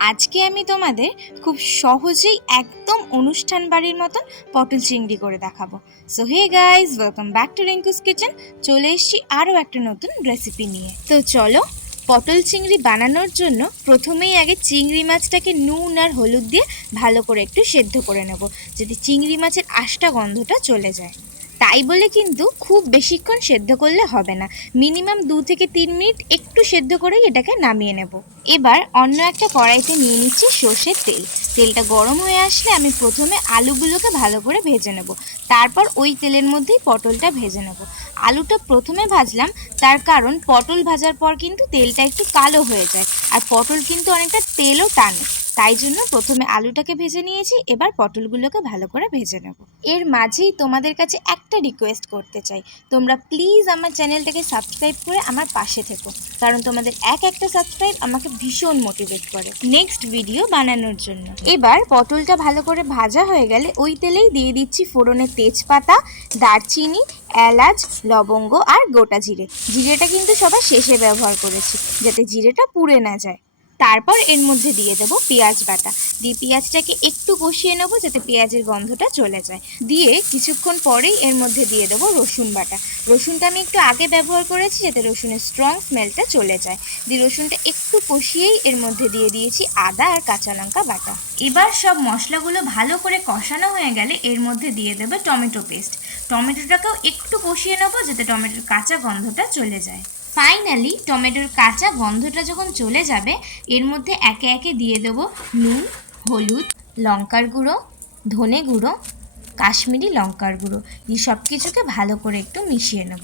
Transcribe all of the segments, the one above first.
আজকে আমি তোমাদের খুব সহজেই একদম অনুষ্ঠান বাড়ির মতন পটল চিংড়ি করে দেখাবো। So hey guys welcome back to Rinku's kitchen চলে এসেছি আরও একটা নতুন রেসিপি নিয়ে। তো চলো, পটল চিংড়ি বানানোর জন্য প্রথমেই আগে চিংড়ি মাছটাকে নুন আর হলুদ দিয়ে ভালো করে একটু সেদ্ধ করে নেব। যদি চিংড়ি মাছের আষ্টা গন্ধটা চলে যায়। তাই বলে কিন্তু খুব বেশিক্ষণ সেদ্ধ করলে হবে না। মিনিমাম দু থেকে তিন মিনিট একটু সেদ্ধ করেই এটাকে নামিয়ে নেব। এবার অন্য একটা কড়াইতে নিয়ে নিচ্ছি সর্ষের তেল। তেলটা গরম হয়ে আসলে আমি প্রথমে আলুগুলোকে ভালো করে ভেজে নেব। তারপর ওই তেলের মধ্যেই পটলটা ভেজে নেব। আলুটা প্রথমে ভাজলাম, তার কারণ পটল ভাজার পর কিন্তু তেলটা একটু কালো হয়ে যায়। আর পটল কিন্তু অনেকটা তেলও টানে। তাই জন্য প্রথমে আলুটাকে ভেজে নিয়েছি, এবার পটলগুলোকে ভালো করে ভেজে নেব। এর মাঝেই তোমাদের কাছে একটা রিকোয়েস্ট করতে চাই। তোমরা প্লিজ আমার চ্যানেলটাকে সাবস্ক্রাইব করে আমার পাশে থেকো, কারণ তোমাদের এক একটা সাবস্ক্রাইব আমাকে ভীষণ মোটিভেট করে নেক্সট ভিডিও বানানোর জন্য। এবার পটলটা ভালো করে ভাজা হয়ে গেলে ওই তেলেই দিয়ে দিচ্ছি ফোড়নের তেজপাতা, দারচিনি, এলাচ, লবঙ্গ আর গোটা জিরে। জিরেটা কিন্তু সবার শেষে ব্যবহার করেছি, যাতে জিরেটা পুড়ে না যায়। তারপর এর মধ্যে দিয়ে দেব পেঁয়াজ বাটা। দিয়ে পেঁয়াজটাকে একটু কষিয়ে নেব যাতে পেঁয়াজের গন্ধটা চলে যায়। দিয়ে কিছুক্ষণ পরেই এর মধ্যে দিয়ে দেবো রসুন বাটা। রসুনটা আমি একটু আগে ব্যবহার করেছি যাতে রসুনের স্ট্রং স্মেলটা চলে যায়। দিয়ে রসুনটা একটু কষিয়েই এর মধ্যে দিয়ে দিয়েছি আদা আর কাঁচা লঙ্কা বাটা। এবার সব মশলাগুলো ভালো করে কষানো হয়ে গেলে এর মধ্যে দিয়ে দেবো টমেটো পেস্ট টমেটোটাকেও একটু কষিয়ে নেব যাতে টমেটোর কাঁচা গন্ধটা চলে যায়। ফাইনালি টমেটোর কাঁচা গন্ধটা যখন চলে যাবে, এর মধ্যে একে একে দিয়ে দেবো নুন, হলুদ, লঙ্কার গুঁড়ো, ধনে গুঁড়ো, কাশ্মীরি লঙ্কার গুঁড়ো। এই সব কিছুকে ভালো করে একটু মিশিয়ে নেব।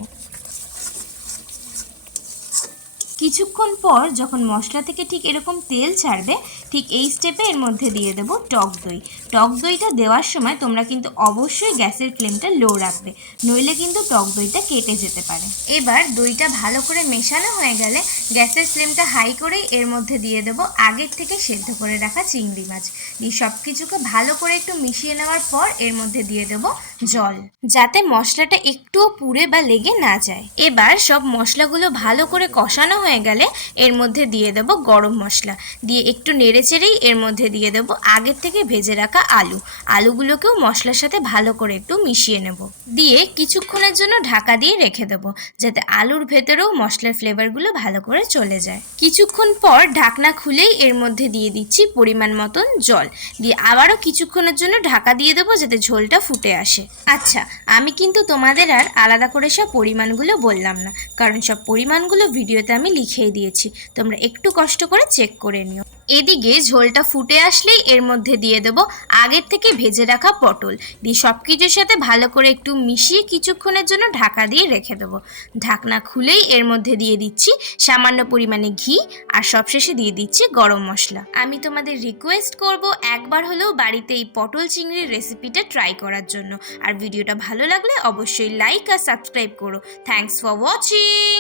কিছুক্ষণ পর যখন মশলা থেকে ঠিক এরকম তেল ছাড়বে, ঠিক এই স্টেপে এর মধ্যে দিয়ে দেবো টক দই। টক দইটা দেওয়ার সময় তোমরা কিন্তু অবশ্যই গ্যাসের ফ্লেমটা লো রাখবে, নইলে কিন্তু টক দইটা কেটে যেতে পারে। এবার দইটা ভালো করে মেশানো হয়ে গেলে গ্যাসের ফ্লেমটা হাই করেই এর মধ্যে দিয়ে দেবো আগের থেকে সেদ্ধ করে রাখা চিংড়ি মাছ। এই সব কিছুকে ভালো করে একটু মিশিয়ে নেওয়ার পর এর মধ্যে দিয়ে দেবো জল, যাতে মশলাটা একটুও পুড়ে বা লেগে না যায়। এবার সব মশলাগুলো ভালো করে কষানো হয়ে গেলে এর মধ্যে দিয়ে দেব গরম মশলা। দিয়ে একটু নেড়েচেড়েই এর মধ্যে দিয়ে দেব আগের থেকে ভেজে রাখা আলু। আলুগুলোকেও মশলার সাথে ভালো করে একটু মিশিয়ে নেব। দিয়ে কিছুক্ষণের জন্য ঢাকা দিয়ে রেখে দেবো, যাতে আলুর ভেতরেও মশলার ফ্লেভারগুলো ভালো করে চলে যায়। কিছুক্ষণ পর ঢাকনা খুলেই এর মধ্যে দিয়ে দিচ্ছি পরিমাণ মতন জল। দিয়ে আবারও কিছুক্ষণের জন্য ঢাকা দিয়ে দেবো যাতে ঝোলটা ফুটে আসে। আচ্ছা আমি কিন্তু তোমাদের আর আলাদা করে সব পরিমাণগুলো বললাম না। কারণ সব পরিমাণগুলো ভিডিওতে আমি লিখেই দিয়েছি। তোমরা একটু কষ্ট করে চেক করে নিও। এদিকে ঝোলটা ফুটে আসলেই এর মধ্যে দিয়ে দেব আগের থেকে ভেজে রাখা পটল। দিয়ে সব কিছুর সাথে ভালো করে একটু মিশিয়ে কিছুক্ষণের জন্য ঢাকা দিয়ে রেখে দেবো। ঢাকনা খুলেই এর মধ্যে দিয়ে দিচ্ছি সামান্য পরিমাণে ঘি আর সবশেষে দিয়ে দিচ্ছি গরম মশলা। আমি তোমাদের রিকোয়েস্ট করব একবার হলেও বাড়িতে এই পটল চিংড়ির রেসিপিটা ট্রাই করার জন্য। আর ভিডিওটা ভালো লাগলে অবশ্যই লাইক আর সাবস্ক্রাইব করো। Thanks for watching